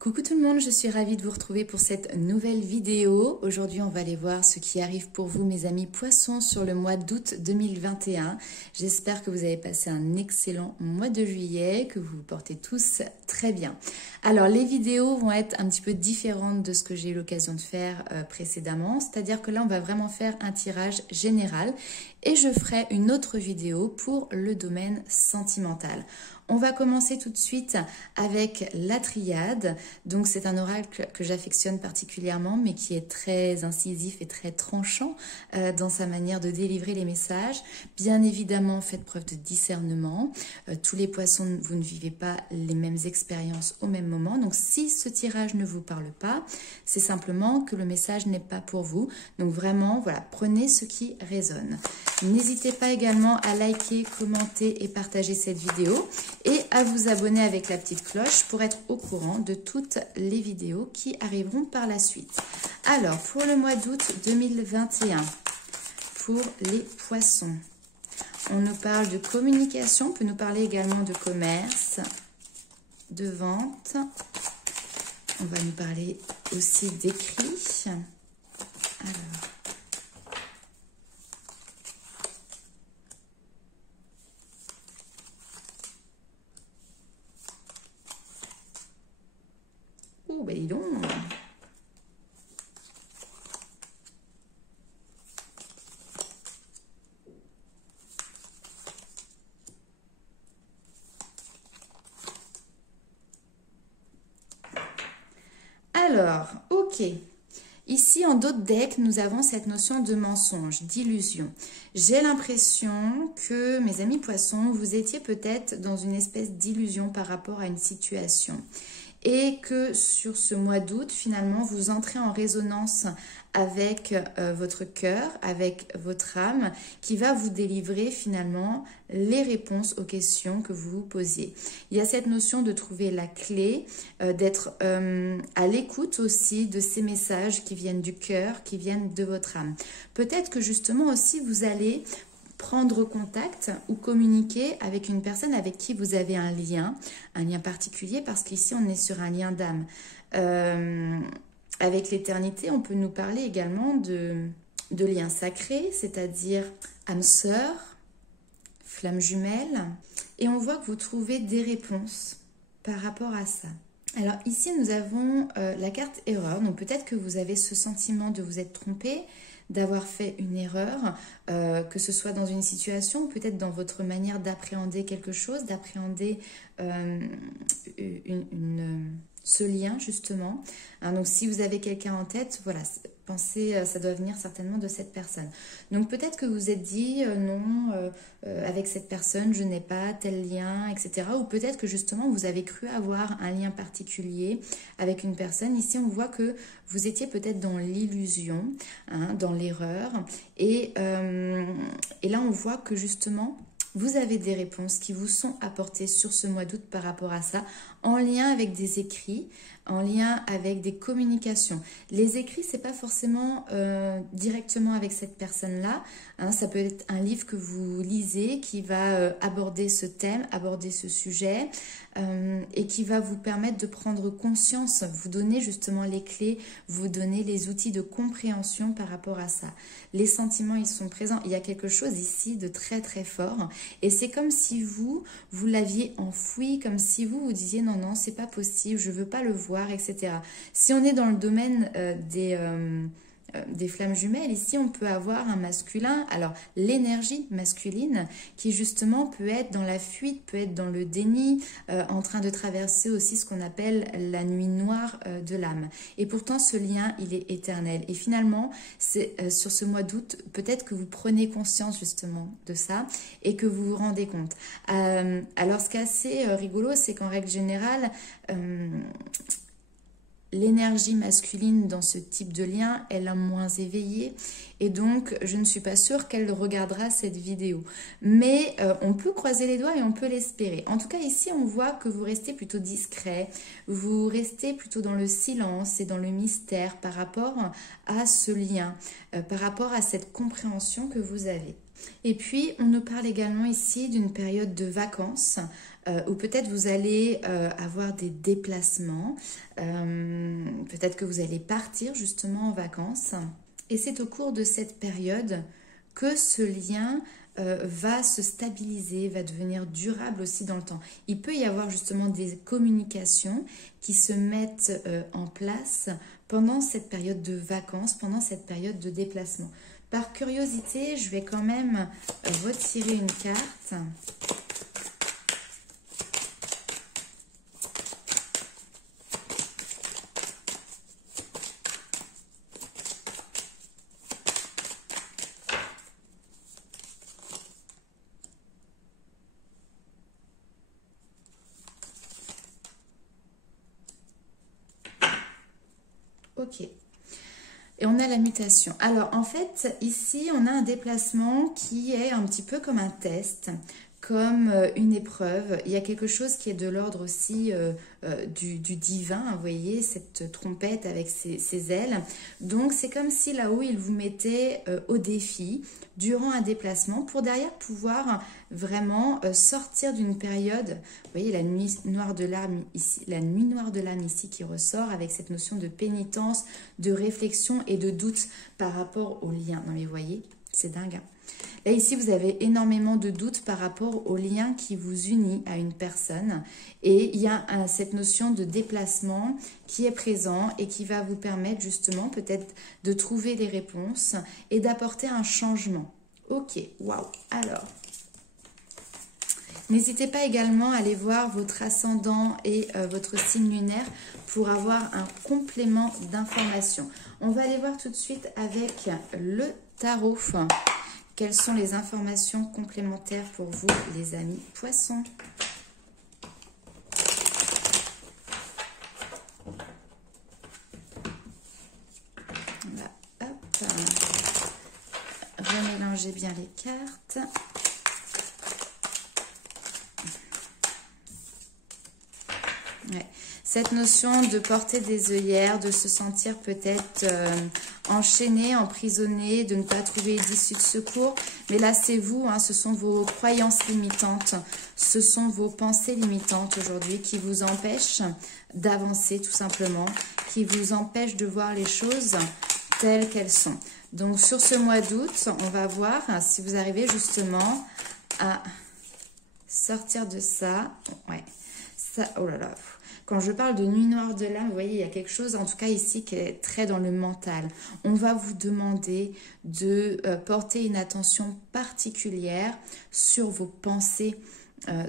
Coucou tout le monde, je suis ravie de vous retrouver pour cette nouvelle vidéo. Aujourd'hui, on va aller voir ce qui arrive pour vous, mes amis poissons, sur le mois d'août 2021. J'espère que vous avez passé un excellent mois de juillet, que vous vous portez tous très bien. Alors, les vidéos vont être un petit peu différentes de ce que j'ai eu l'occasion de faire précédemment. C'est-à-dire que là, on va vraiment faire un tirage général et je ferai une autre vidéo pour le domaine sentimental. On va commencer tout de suite avec la triade. Donc c'est un oracle que j'affectionne particulièrement, mais qui est très incisif et très tranchant dans sa manière de délivrer les messages. Bien évidemment, faites preuve de discernement. Tous les poissons, vous ne vivez pas les mêmes expériences au même moment. Donc si ce tirage ne vous parle pas, c'est simplement que le message n'est pas pour vous. Donc vraiment, voilà, prenez ce qui résonne. N'hésitez pas également à liker, commenter et partager cette vidéo et à vous abonner avec la petite cloche pour être au courant de toutes les vidéos qui arriveront par la suite. Alors, pour le mois d'août 2021, pour les poissons, on nous parle de communication, on peut nous parler également de commerce, de vente, on va nous parler aussi d'écrit. Alors, ben dis donc. Alors, ok. Ici, en d'autres decks, nous avons cette notion de mensonge, d'illusion. J'ai l'impression que, mes amis poissons, vous étiez peut-être dans une espèce d'illusion par rapport à une situation. Et que sur ce mois d'août, finalement, vous entrez en résonance avec votre cœur, avec votre âme, qui va vous délivrer finalement les réponses aux questions que vous vous posiez. Il y a cette notion de trouver la clé, d'être à l'écoute aussi de ces messages qui viennent du cœur, qui viennent de votre âme. Peut-être que justement aussi vous allez prendre contact ou communiquer avec une personne avec qui vous avez un lien particulier, parce qu'ici on est sur un lien d'âme. Avec l'éternité, on peut nous parler également de liens sacrés, c'est-à-dire âme sœur, flamme jumelle, et on voit que vous trouvez des réponses par rapport à ça. Alors ici nous avons la carte erreur, donc peut-être que vous avez ce sentiment de vous être trompé, d'avoir fait une erreur, que ce soit dans une situation, peut-être dans votre manière d'appréhender quelque chose, d'appréhender ce lien justement. Hein, donc si vous avez quelqu'un en tête, voilà, pensez, ça doit venir certainement de cette personne. Donc peut-être que vous vous êtes dit non, avec cette personne je n'ai pas tel lien, etc. Ou peut-être que justement vous avez cru avoir un lien particulier avec une personne. Ici on voit que vous étiez peut-être dans l'illusion, hein, dans l'erreur. Et là on voit que justement vous avez des réponses qui vous sont apportées sur ce mois d'août par rapport à ça, en lien avec des écrits, en lien avec des communications. Les écrits, c'est pas forcément directement avec cette personne-là. Hein, ça peut être un livre que vous lisez qui va aborder ce thème, aborder ce sujet et qui va vous permettre de prendre conscience, vous donner justement les clés, vous donner les outils de compréhension par rapport à ça. Les sentiments, ils sont présents. Il y a quelque chose ici de très très fort et c'est comme si vous l'aviez enfoui, comme si vous disiez non, non, c'est pas possible, je veux pas le voir, etc. Si on est dans le domaine des flammes jumelles, ici on peut avoir un masculin, alors l'énergie masculine qui justement peut être dans la fuite, peut être dans le déni, en train de traverser aussi ce qu'on appelle la nuit noire de l'âme. Et pourtant ce lien il est éternel. Et finalement c'est sur ce mois d'août, peut-être que vous prenez conscience justement de ça et que vous vous rendez compte. Alors ce qui est assez rigolo, c'est qu'en règle générale, l'énergie masculine dans ce type de lien est la moins éveillée et donc je ne suis pas sûre qu'elle regardera cette vidéo. Mais on peut croiser les doigts et on peut l'espérer. En tout cas ici on voit que vous restez plutôt discret, vous restez plutôt dans le silence et dans le mystère par rapport à ce lien, par rapport à cette compréhension que vous avez. Et puis, on nous parle également ici d'une période de vacances ou peut-être vous allez avoir des déplacements, peut-être que vous allez partir justement en vacances. Et c'est au cours de cette période que ce lien va se stabiliser, va devenir durable aussi dans le temps. Il peut y avoir justement des communications qui se mettent en place pendant cette période de vacances, pendant cette période de déplacement. Par curiosité, je vais quand même retirer une carte. Ok. Et on a la mutation. Alors, en fait, ici, on a un déplacement qui est un petit peu comme un test, comme une épreuve. Il y a quelque chose qui est de l'ordre aussi du divin, vous voyez, cette trompette avec ses ailes. Donc, c'est comme si là-haut, il vous mettait au défi durant un déplacement pour derrière pouvoir vraiment sortir d'une période. Vous voyez, la nuit noire de l'âme ici, la nuit noire de l'âme ici qui ressort avec cette notion de pénitence, de réflexion et de doute par rapport au lien. Non mais vous voyez, c'est dingue. Hein. Là ici, vous avez énormément de doutes par rapport au lien qui vous unit à une personne. Et il y a cette notion de déplacement qui est présent et qui va vous permettre justement peut-être de trouver des réponses et d'apporter un changement. Ok, waouh. Alors, n'hésitez pas également à aller voir votre ascendant et votre signe lunaire pour avoir un complément d'information. On va aller voir tout de suite avec le tarot. Quelles sont les informations complémentaires pour vous, les amis poissons? On va, hop, remélanger bien les cartes. Ouais. Cette notion de porter des œillères, de se sentir peut-être enchaîné, emprisonné, de ne pas trouver d'issue de secours. Mais là, c'est vous, hein, ce sont vos croyances limitantes, ce sont vos pensées limitantes aujourd'hui qui vous empêchent d'avancer tout simplement, qui vous empêchent de voir les choses telles qu'elles sont. Donc, sur ce mois d'août, on va voir si vous arrivez justement à sortir de ça. Ouais, ça, oh là là. Quand je parle de nuit noire de l'âme, vous voyez, il y a quelque chose, en tout cas ici, qui est très dans le mental. On va vous demander de porter une attention particulière sur vos pensées,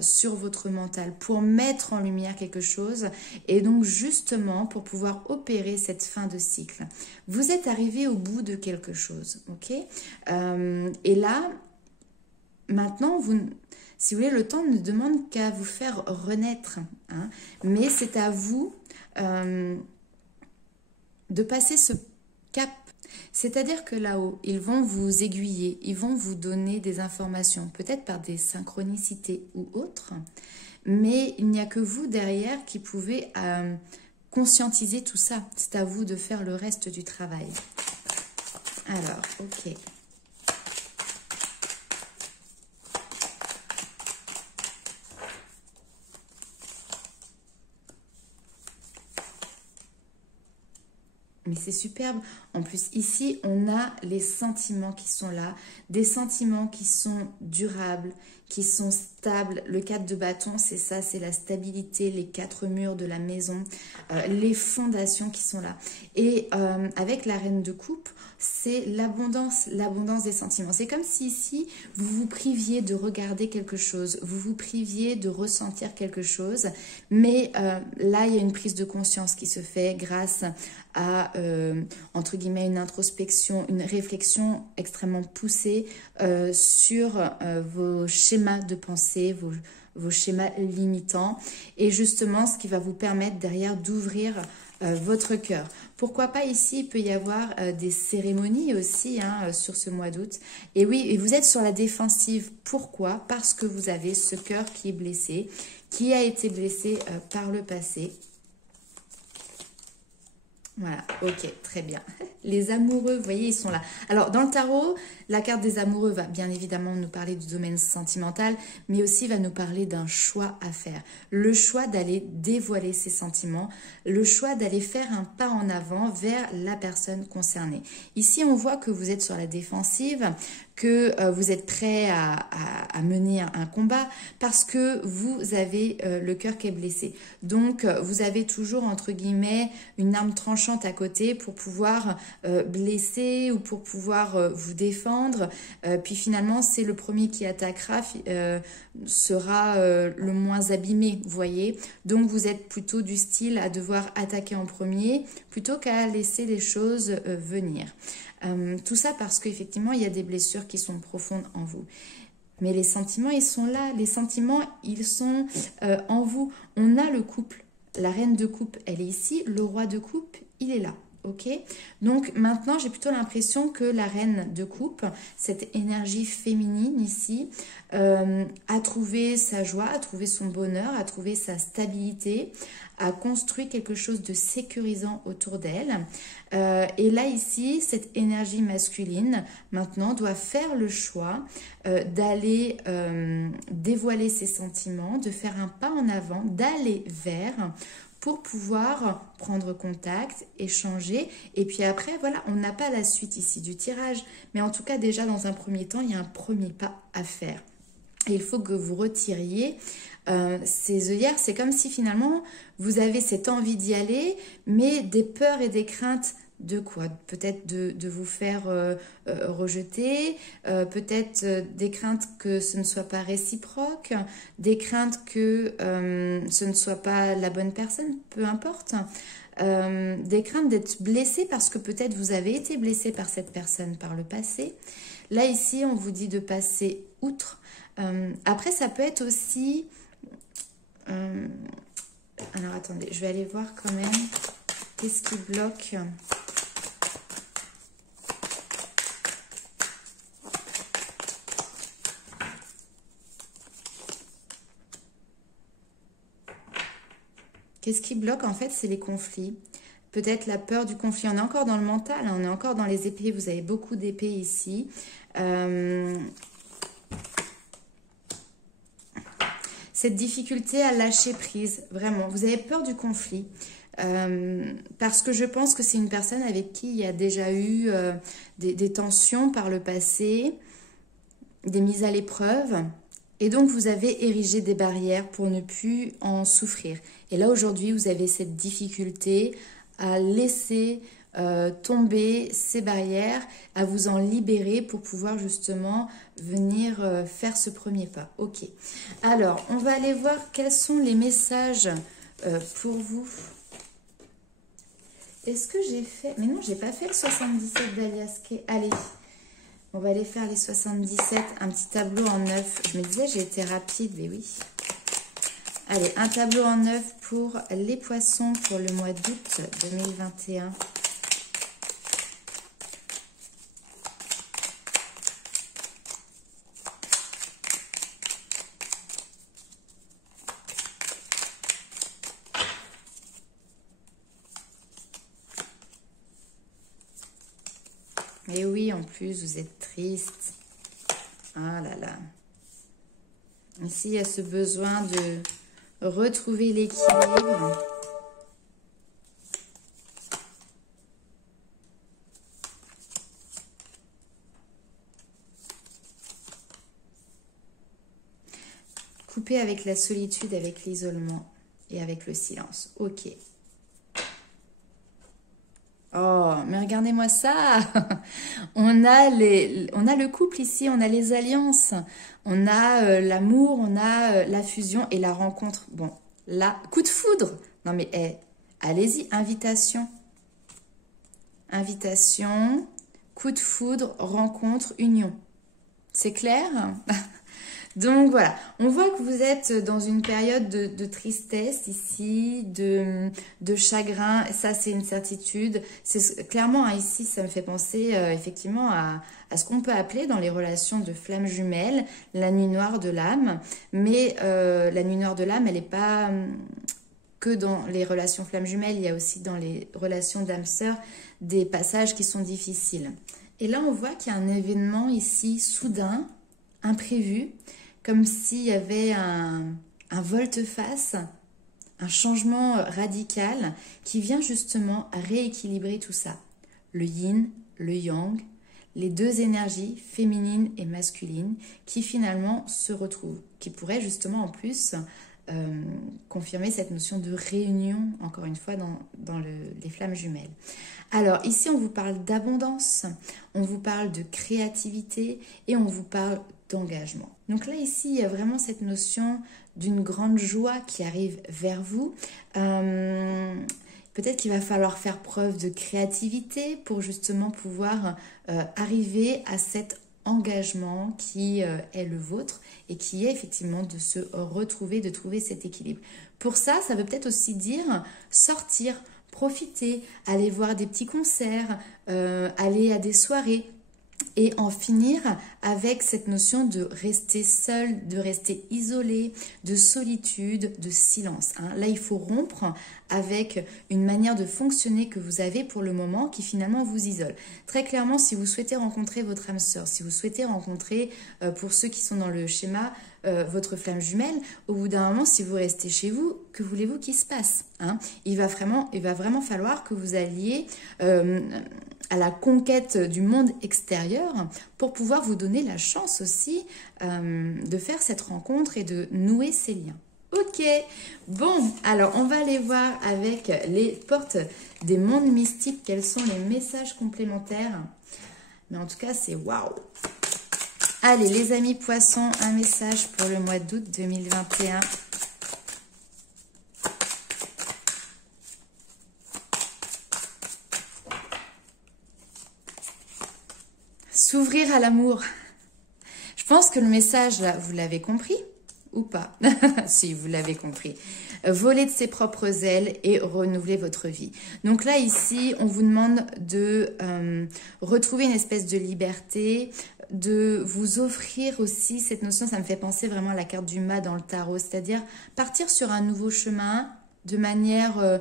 sur votre mental, pour mettre en lumière quelque chose et donc justement pour pouvoir opérer cette fin de cycle. Vous êtes arrivé au bout de quelque chose, ok? Et là, maintenant, si vous voulez, le temps ne demande qu'à vous faire renaître. Hein, mais c'est à vous de passer ce cap. C'est-à-dire que là-haut, ils vont vous aiguiller, ils vont vous donner des informations, peut-être par des synchronicités ou autres. Mais il n'y a que vous derrière qui pouvez conscientiser tout ça. C'est à vous de faire le reste du travail. Alors, ok. Mais c'est superbe. En plus, ici, on a les sentiments qui sont là. Des sentiments qui sont durables, qui sont stables. Le 4 de bâton, c'est ça, c'est la stabilité, les 4 murs de la maison, les fondations qui sont là. Et avec la reine de coupe, c'est l'abondance des sentiments. C'est comme si ici, vous vous priviez de regarder quelque chose, vous vous priviez de ressentir quelque chose. Mais là, il y a une prise de conscience qui se fait grâce à, entre guillemets, une introspection, une réflexion extrêmement poussée sur vos schémas de pensée, vos schémas limitants, et justement ce qui va vous permettre derrière d'ouvrir votre cœur. Pourquoi pas ici, il peut y avoir des cérémonies aussi hein, sur ce mois d'août. Et oui, et vous êtes sur la défensive. Pourquoi? Parce que vous avez ce cœur qui est blessé, qui a été blessé par le passé. Voilà, ok, très bien. Les amoureux, vous voyez, ils sont là. Alors, dans le tarot, la carte des amoureux va bien évidemment nous parler du domaine sentimental, mais aussi va nous parler d'un choix à faire. Le choix d'aller dévoiler ses sentiments, le choix d'aller faire un pas en avant vers la personne concernée. Ici, on voit que vous êtes sur la défensive, que vous êtes prêt à mener un combat parce que vous avez le cœur qui est blessé. Donc, vous avez toujours, entre guillemets, une arme tranchante à côté pour pouvoir blesser ou pour pouvoir vous défendre. Puis finalement, c'est le premier qui attaquera sera le moins abîmé, vous voyez. Donc, vous êtes plutôt du style à devoir attaquer en premier plutôt qu'à laisser les choses venir. Tout ça parce qu'effectivement, il y a des blessures qui sont profondes en vous. Mais les sentiments, ils sont là. Les sentiments, ils sont en vous. On a le couple. La reine de coupe, elle est ici. Le roi de coupe, il est là. Ok, donc maintenant j'ai plutôt l'impression que la reine de coupe, cette énergie féminine ici, a trouvé sa joie, a trouvé son bonheur, a trouvé sa stabilité, a construit quelque chose de sécurisant autour d'elle. Et là ici, cette énergie masculine maintenant doit faire le choix d'aller dévoiler ses sentiments, de faire un pas en avant, d'aller vers pour pouvoir prendre contact, échanger. Et puis après, voilà, on n'a pas la suite ici du tirage. Mais en tout cas, déjà, dans un premier temps, il y a un premier pas à faire. Et il faut que vous retiriez ces œillères. C'est comme si finalement, vous avez cette envie d'y aller, mais des peurs et des craintes de quoi? Peut-être de vous faire rejeter, peut-être des craintes que ce ne soit pas réciproque, des craintes que ce ne soit pas la bonne personne, peu importe. Des craintes d'être blessé parce que peut-être vous avez été blessé par cette personne par le passé. Là, ici, on vous dit de passer outre. Après, ça peut être aussi... alors, attendez, je vais aller voir quand même. Qu'est-ce qui bloque ? Qu'est-ce qui bloque en fait? C'est les conflits. Peut-être la peur du conflit. On est encore dans le mental, hein, on est encore dans les épées. Vous avez beaucoup d'épées ici. Cette difficulté à lâcher prise, vraiment. Vous avez peur du conflit. Parce que je pense que c'est une personne avec qui il y a déjà eu des tensions par le passé, des mises à l'épreuve. Et donc, vous avez érigé des barrières pour ne plus en souffrir. Et là, aujourd'hui, vous avez cette difficulté à laisser tomber ces barrières, à vous en libérer pour pouvoir justement venir faire ce premier pas. Ok. Alors, on va aller voir quels sont les messages pour vous. Est-ce que j'ai fait... Mais non, j'ai pas fait le 77 d'Alias Kay. Allez. On va aller faire les 77, un petit tableau en 9. Je me disais, j'ai été rapide, mais oui. Allez, un tableau en 9 pour les poissons pour le mois d'août 2021. Et oui, en plus, vous êtes triste. Ah là là. Ici, il y a ce besoin de retrouver l'équilibre. Couper avec la solitude, avec l'isolement et avec le silence. Ok. Oh, mais regardez-moi ça. On a le couple ici, on a les alliances, on a l'amour, on a la fusion et la rencontre. Bon, là, coup de foudre. Non mais allez-y, invitation. Invitation, coup de foudre, rencontre, union. C'est clair? Donc voilà, on voit que vous êtes dans une période de tristesse ici, de chagrin, ça c'est une certitude. C'est clairement ici, ça me fait penser effectivement à ce qu'on peut appeler dans les relations de flammes jumelles, la nuit noire de l'âme. Mais la nuit noire de l'âme, elle n'est pas... que dans les relations flammes jumelles, il y a aussi dans les relations d'âme sœur des passages qui sont difficiles. Et là, on voit qu'il y a un événement ici soudain, imprévu, comme s'il y avait un volte-face, un changement radical qui vient justement rééquilibrer tout ça. Le yin, le yang, les deux énergies féminines et masculines qui finalement se retrouvent, qui pourraient justement en plus confirmer cette notion de réunion, encore une fois, dans les flammes jumelles. Alors ici, on vous parle d'abondance, on vous parle de créativité et on vous parle d'engagement. Donc là, ici, il y a vraiment cette notion d'une grande joie qui arrive vers vous. Peut-être qu'il va falloir faire preuve de créativité pour justement pouvoir arriver à cet engagement qui est le vôtre et qui est effectivement de se retrouver, de trouver cet équilibre. Pour ça, ça veut peut-être aussi dire sortir, profiter, aller voir des petits concerts, aller à des soirées et en finir avec cette notion de rester seul, de rester isolé, de solitude, de silence. Là, il faut rompre avec une manière de fonctionner que vous avez pour le moment qui finalement vous isole. Très clairement, si vous souhaitez rencontrer votre âme sœur, si vous souhaitez rencontrer, pour ceux qui sont dans le schéma, votre flamme jumelle, au bout d'un moment, si vous restez chez vous, que voulez-vous qu'il se passe, il va vraiment falloir que vous alliez à la conquête du monde extérieur pour pouvoir vous donner la chance aussi de faire cette rencontre et de nouer ces liens. Ok, bon, alors on va aller voir avec les portes des mondes mystiques quels sont les messages complémentaires. Mais en tout cas, c'est waouh! Allez, les amis poissons, un message pour le mois d'août 2021. S'ouvrir à l'amour. Je pense que le message, là, vous l'avez compris ou pas? Si, vous l'avez compris. Voler de ses propres ailes et renouveler votre vie. Donc là, ici, on vous demande de retrouver une espèce de liberté, de vous offrir aussi cette notion, ça me fait penser vraiment à la carte du mât dans le tarot, c'est-à-dire partir sur un nouveau chemin de manière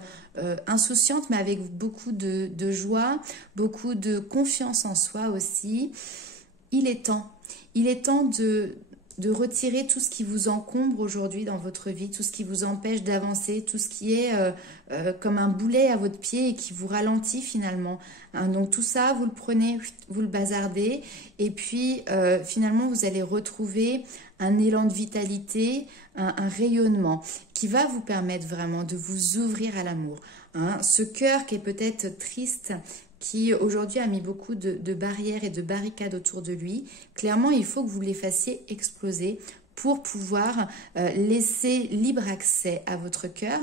insouciante, mais avec beaucoup de joie, beaucoup de confiance en soi aussi. Il est temps de retirer tout ce qui vous encombre aujourd'hui dans votre vie, tout ce qui vous empêche d'avancer, tout ce qui est comme un boulet à votre pied et qui vous ralentit finalement. Donc tout ça, vous le prenez, vous le bazardez et puis finalement vous allez retrouver un élan de vitalité, un rayonnement qui va vous permettre vraiment de vous ouvrir à l'amour. Ce cœur qui est peut-être triste, qui aujourd'hui a mis beaucoup de barrières et de barricades autour de lui. Clairement, il faut que vous les fassiez exploser pour pouvoir laisser libre accès à votre cœur.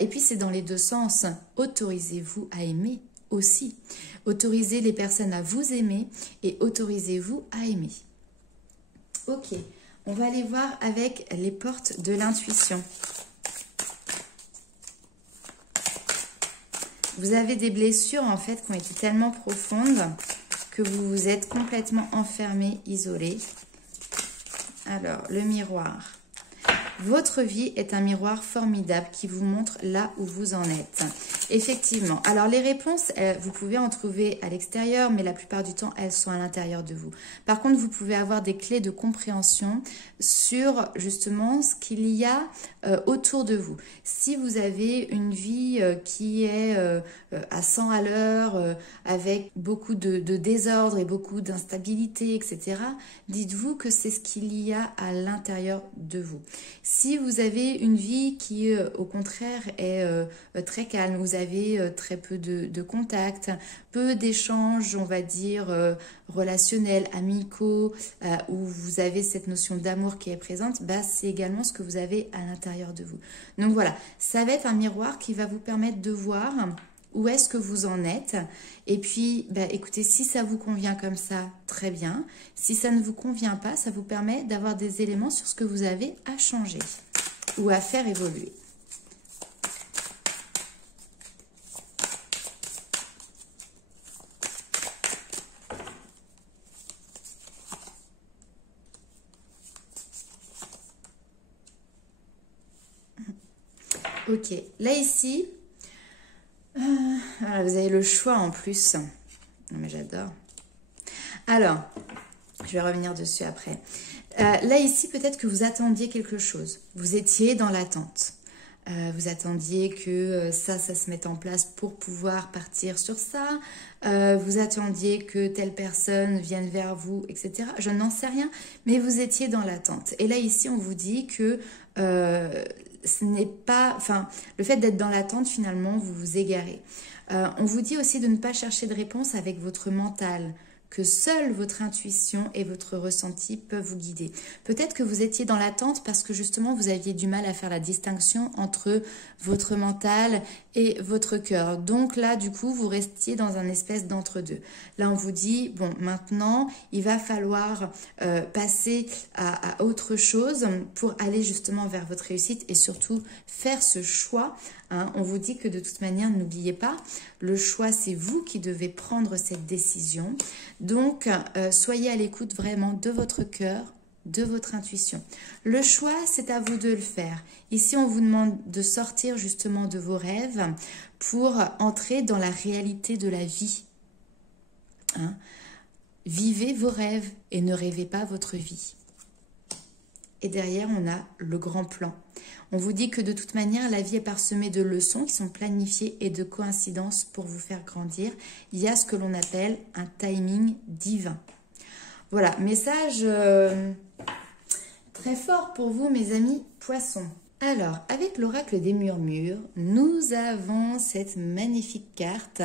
Et puis, c'est dans les deux sens. Autorisez-vous à aimer aussi. Autorisez les personnes à vous aimer et autorisez-vous à aimer. Ok, on va aller voir avec les portes de l'intuition. Vous avez des blessures en fait qui ont été tellement profondes que vous vous êtes complètement enfermé, isolé. Alors, le miroir. Votre vie est un miroir formidable qui vous montre là où vous en êtes. Effectivement. Alors, les réponses, vous pouvez en trouver à l'extérieur, mais la plupart du temps, elles sont à l'intérieur de vous. Par contre, vous pouvez avoir des clés de compréhension sur justement ce qu'il y a autour de vous. Si vous avez une vie qui est à 100 à l'heure, avec beaucoup de désordre et beaucoup d'instabilité, etc., dites-vous que c'est ce qu'il y a à l'intérieur de vous. Si vous avez une vie qui, au contraire, est très calme, vous avez très peu de contacts, peu d'échanges, on va dire, relationnels, amicaux, où vous avez cette notion d'amour qui est présente, bah, c'est également ce que vous avez à l'intérieur de vous. Donc voilà, ça va être un miroir qui va vous permettre de voir où est-ce que vous en êtes. Et puis, bah, écoutez, si ça vous convient comme ça, très bien. Si ça ne vous convient pas, ça vous permet d'avoir des éléments sur ce que vous avez à changer ou à faire évoluer. Ok, là ici, voilà, vous avez le choix en plus. Non mais j'adore. Alors, je vais revenir dessus après. Là ici, peut-être que vous attendiez quelque chose. Vous étiez dans l'attente. Vous attendiez que ça se mette en place pour pouvoir partir sur ça. Vous attendiez que telle personne vienne vers vous, etc. Je n'en sais rien, mais vous étiez dans l'attente. Et là ici, on vous dit que ce n'est pas... Enfin, le fait d'être dans l'attente, finalement, vous vous égarez. On vous dit aussi de ne pas chercher de réponse avec votre mental, que seule votre intuition et votre ressenti peuvent vous guider. Peut-être que vous étiez dans l'attente parce que justement vous aviez du mal à faire la distinction entre votre mental et votre cœur. Donc là, du coup, vous restiez dans un espèce d'entre-deux. Là, on vous dit, bon, maintenant, il va falloir passer à autre chose pour aller justement vers votre réussite et surtout faire ce choix. On vous dit que de toute manière, n'oubliez pas, le choix, c'est vous qui devez prendre cette décision. Donc, soyez à l'écoute vraiment de votre cœur, de votre intuition. Le choix, c'est à vous de le faire. Ici, on vous demande de sortir justement de vos rêves pour entrer dans la réalité de la vie. Vivez vos rêves et ne rêvez pas votre vie. Et derrière, on a le grand plan. On vous dit que de toute manière, la vie est parsemée de leçons qui sont planifiées et de coïncidences pour vous faire grandir. Il y a ce que l'on appelle un timing divin. Voilà, message très fort pour vous, mes amis poissons. Alors, avec l'oracle des murmures, nous avons cette magnifique carte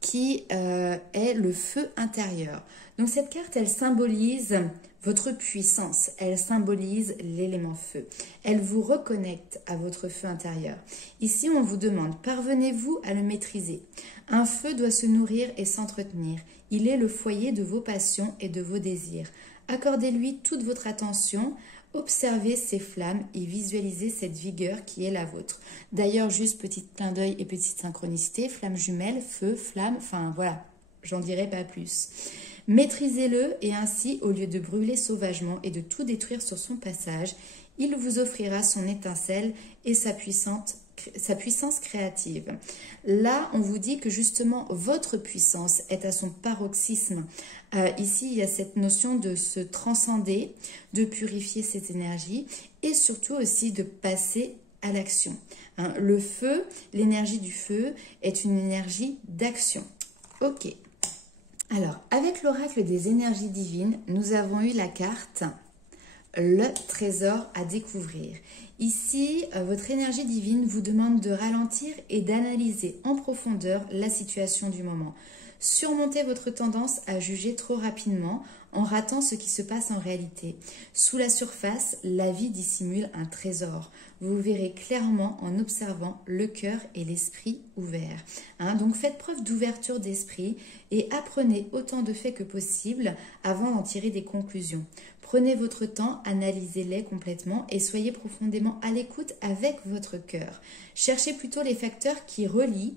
qui est le feu intérieur. Donc cette carte, elle symbolise votre puissance, elle symbolise l'élément feu. Elle vous reconnecte à votre feu intérieur. Ici, on vous demande, parvenez-vous à le maîtriser? Un feu doit se nourrir et s'entretenir. Il est le foyer de vos passions et de vos désirs. Accordez-lui toute votre attention. Observez ces flammes et visualisez cette vigueur qui est la vôtre. D'ailleurs, juste petit clin d'œil et petite synchronicité, flamme jumelle, feu, flamme, enfin voilà, j'en dirai pas plus. Maîtrisez-le et ainsi, au lieu de brûler sauvagement et de tout détruire sur son passage, il vous offrira son étincelle et sa puissance créative. Là, on vous dit que justement, votre puissance est à son paroxysme. Ici, il y a cette notion de se transcender, de purifier cette énergie et surtout aussi de passer à l'action. Le feu, l'énergie du feu est une énergie d'action. Ok. Alors, avec l'oracle des énergies divines, nous avons eu la carte « Le trésor à découvrir ». Ici, votre énergie divine vous demande de ralentir et d'analyser en profondeur la situation du moment. Surmontez votre tendance à juger trop rapidement en ratant ce qui se passe en réalité. Sous la surface, la vie dissimule un trésor. Vous verrez clairement en observant le cœur et l'esprit ouverts. Donc faites preuve d'ouverture d'esprit et apprenez autant de faits que possible avant d'en tirer des conclusions. Prenez votre temps, analysez-les complètement et soyez profondément à l'écoute avec votre cœur. Cherchez plutôt les facteurs qui relient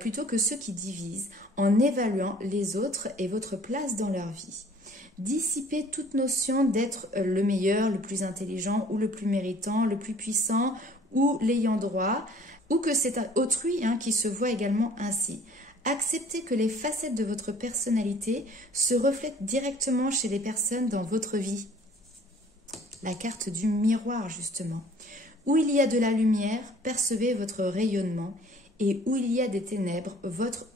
plutôt que ceux qui divisent en évaluant les autres et votre place dans leur vie. Dissipez toute notion d'être le meilleur, le plus intelligent ou le plus méritant, le plus puissant ou l'ayant droit, ou que c'est autrui qui se voit également ainsi. Acceptez que les facettes de votre personnalité se reflètent directement chez les personnes dans votre vie. La carte du miroir, justement. Où il y a de la lumière, percevez votre rayonnement. Et où il y a des ténèbres, votre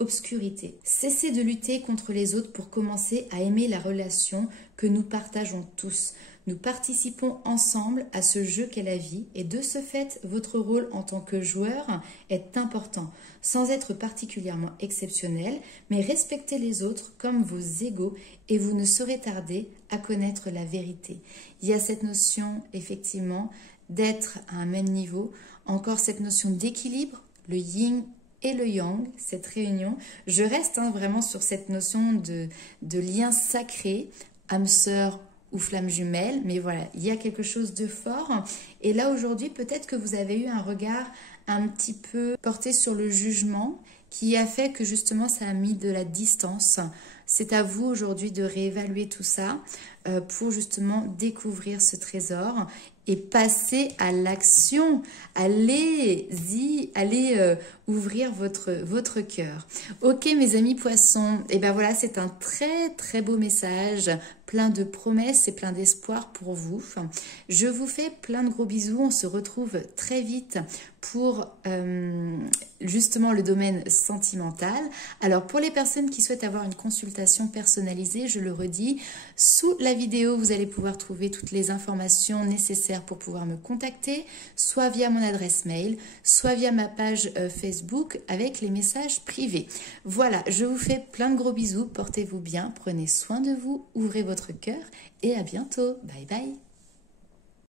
obscurité. Cessez de lutter contre les autres pour commencer à aimer la relation que nous partageons tous. Nous participons ensemble à ce jeu qu'est la vie et de ce fait, votre rôle en tant que joueur est important, sans être particulièrement exceptionnel, mais respectez les autres comme vos égaux et vous ne saurez tarder à connaître la vérité. Il y a cette notion, effectivement, d'être à un même niveau, encore cette notion d'équilibre, le yin et le yang, cette réunion. Je reste vraiment sur cette notion de lien sacré, âme sœur ou flamme jumelle, mais voilà, il y a quelque chose de fort. Et là, aujourd'hui, peut-être que vous avez eu un regard un petit peu porté sur le jugement qui a fait que justement, ça a mis de la distance. C'est à vous aujourd'hui de réévaluer tout ça pour justement découvrir ce trésor et passez à l'action. Allez-y, allez ouvrir votre cœur. Ok mes amis poissons, et ben voilà, c'est un très très beau message, plein de promesses et plein d'espoir pour vous. Je vous fais plein de gros bisous, on se retrouve très vite pour justement le domaine sentimental. Alors pour les personnes qui souhaitent avoir une consultation personnalisée, je le redis, sous la vidéo vous allez pouvoir trouver toutes les informations nécessaires pour pouvoir me contacter, soit via mon adresse mail, soit via ma page Facebook avec les messages privés. Voilà, je vous fais plein de gros bisous, portez-vous bien, prenez soin de vous, ouvrez votre cœur et à bientôt. Bye bye.